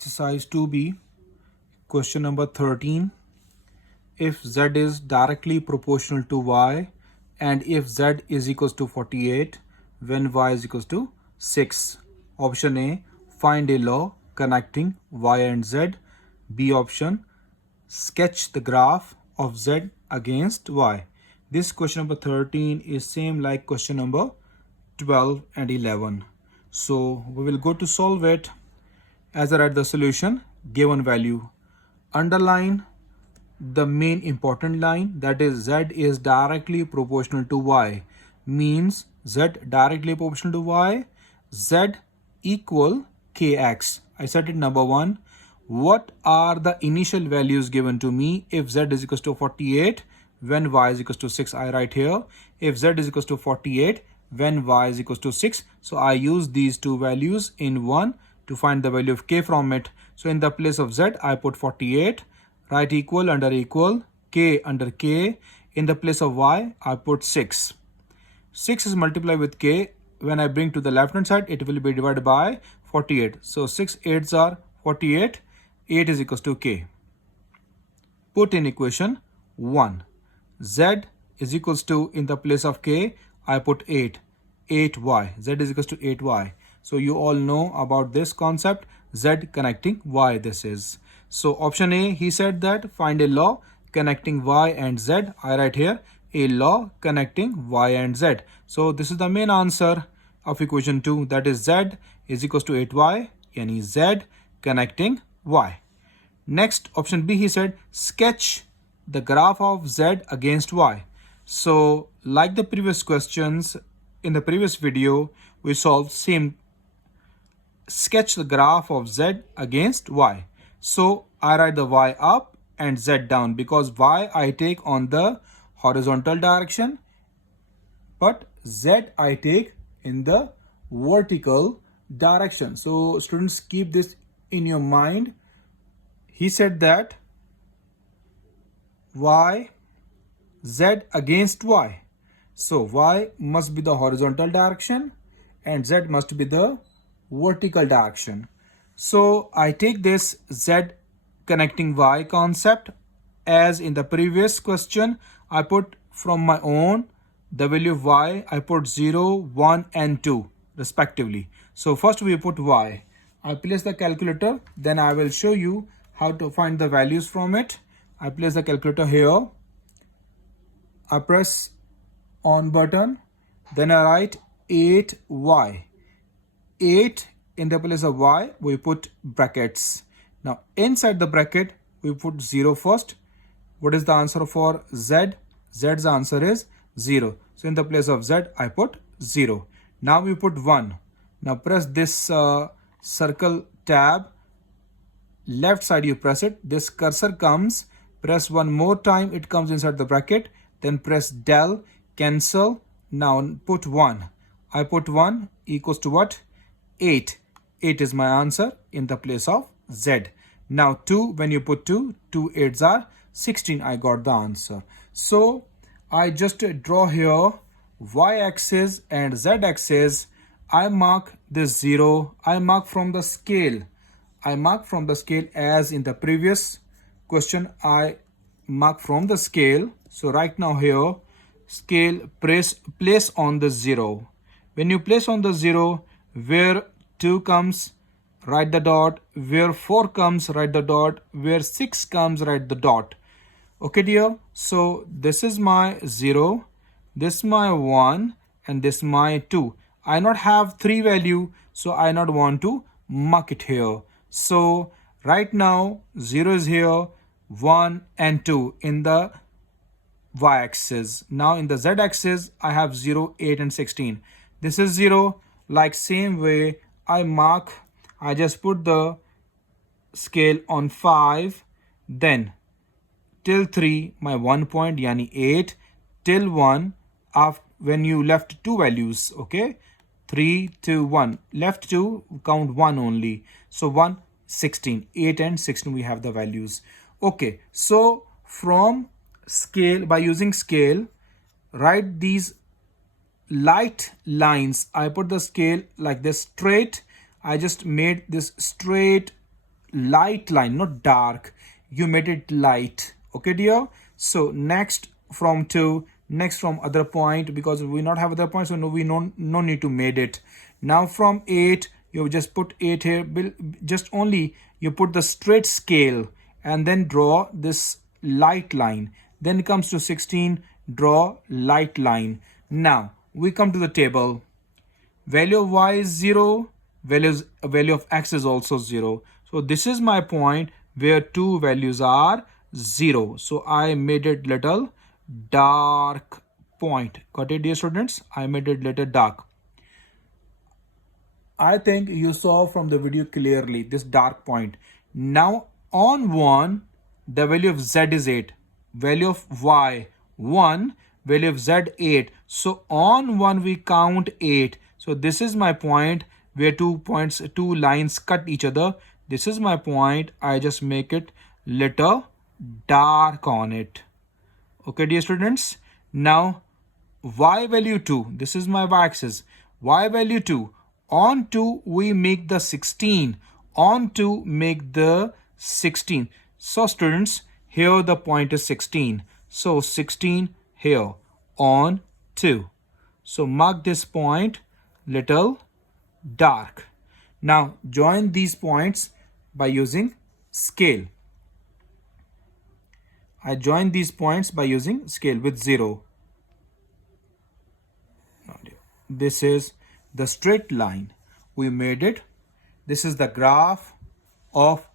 Exercise 2b, question number 13. If z is directly proportional to y and if z is equals to 48 when y is equals to 6. Option A, find a law connecting y and z. B option, sketch the graph of z against y. This question number 13 is same like question number 12 and 11. So we will go to solve it. As I write the solution, given value, underline the main important line, that is z is directly proportional to y, means z directly proportional to y, z equal kx. I set it number 1. What are the initial values given to me? If z is equals to 48 when y is equals to 6, I write here. If z is equals to 48 when y is equals to 6, so I use these two values in 1 to find the value of k from it. So in the place of z, I put 48, write equal under equal, k under k. In the place of y, I put 6. 6 is multiplied with k. When I bring to the left hand side, it will be divided by 48. So 6 8s are 48. 8 is equals to k. Put in equation 1. Z is equals to, in the place of k, I put 8. 8y. Z is equals to 8y. So you all know about this concept, z connecting y this is. So option A, he said that find a law connecting y and z. I write here a law connecting y and z. So this is the main answer of equation 2, that is z is equals to 8y, yani z connecting y. Next, option B, he said sketch the graph of z against y. So like the previous questions, in the previous video, we solved same, sketch the graph of z against y. So I write the y up and z down because y I take on the horizontal direction, but z I take in the vertical direction. So students, keep this in your mind. He said that y, z against y. So y must be the horizontal direction and z must be the vertical direction. So I take this z connecting y concept as in the previous question. I put from my own the value of y. I put 0, 1 and 2 respectively. So first we put y. I place the calculator, then I will show you how to find the values from it. I place the calculator here. I press on button, then I write 8y. 8 in the place of y, we put brackets. Now inside the bracket, we put 0 first. What is the answer for z? Z's answer is 0. So in the place of z, I put 0. Now we put 1. Now press this circle tab. Left side you press it. This cursor comes. Press one more time. It comes inside the bracket. Then press del. Cancel. Now put 1. I put 1 equals to what? 8. 8 is my answer in the place of z. Now 2, when you put 2, 2 8s are 16. I got the answer. So I just draw here y-axis and z-axis. I mark this 0. I mark from the scale. I mark from the scale as in the previous question. I mark from the scale. So right now here, scale, place on the 0. When you place on the 0, where 2 comes, write the dot. Where 4 comes, write the dot. Where 6 comes, write the dot. Okay dear, so this is my 0, this is my 1 and this is my 2. I not have 3 value, so I not want to mark it here. So right now 0 is here, 1 and 2 in the y-axis. Now in the z-axis, I have 0, 8 and 16. This is 0. Like same way, I mark, I just put the scale on 5, then till 3, my 1 point, yani 8, till 1, after, when you left 2 values, okay, 3 to 1, left 2, count 1 only. So 1, 16, 8 and 16 we have the values. Okay, so from scale, by using scale, write these light lines. I put the scale like this straight. I just made this straight light line, not dark. You made it light. Okay, dear. So next from 2, next from other point, because we not have other point, so no need to made it. Now from 8, you just put 8 here. Just only you put the straight scale and then draw this light line. Then it comes to 16, draw light line. Now we come to the table. Value of y is 0, value of x is also 0. So this is my point where two values are 0. So I made it little dark point. Got it, dear students? I made it little dark. I think you saw from the video clearly this dark point. Now on 1, the value of z is 8. Value of y 1, value of z 8. So on 1 we count 8. So this is my point where two lines cut each other. This is my point. I just make it little dark on it. Okay, dear students. Now y value 2. This is my y-axis. Y value 2. On 2 we make the 16. On 2 make the 16. So students, here the point is 16. So 16 here on 2. So mark this point little dark. Now join these points by using scale. I join these points by using scale with 0. This is the straight line. We made it. This is the graph of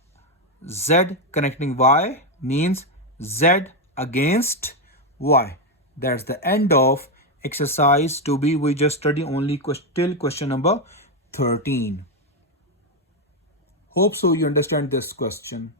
z connecting y, means z against y. That's the end of exercise 2b. We just study only till question number 13. Hope so you understand this question.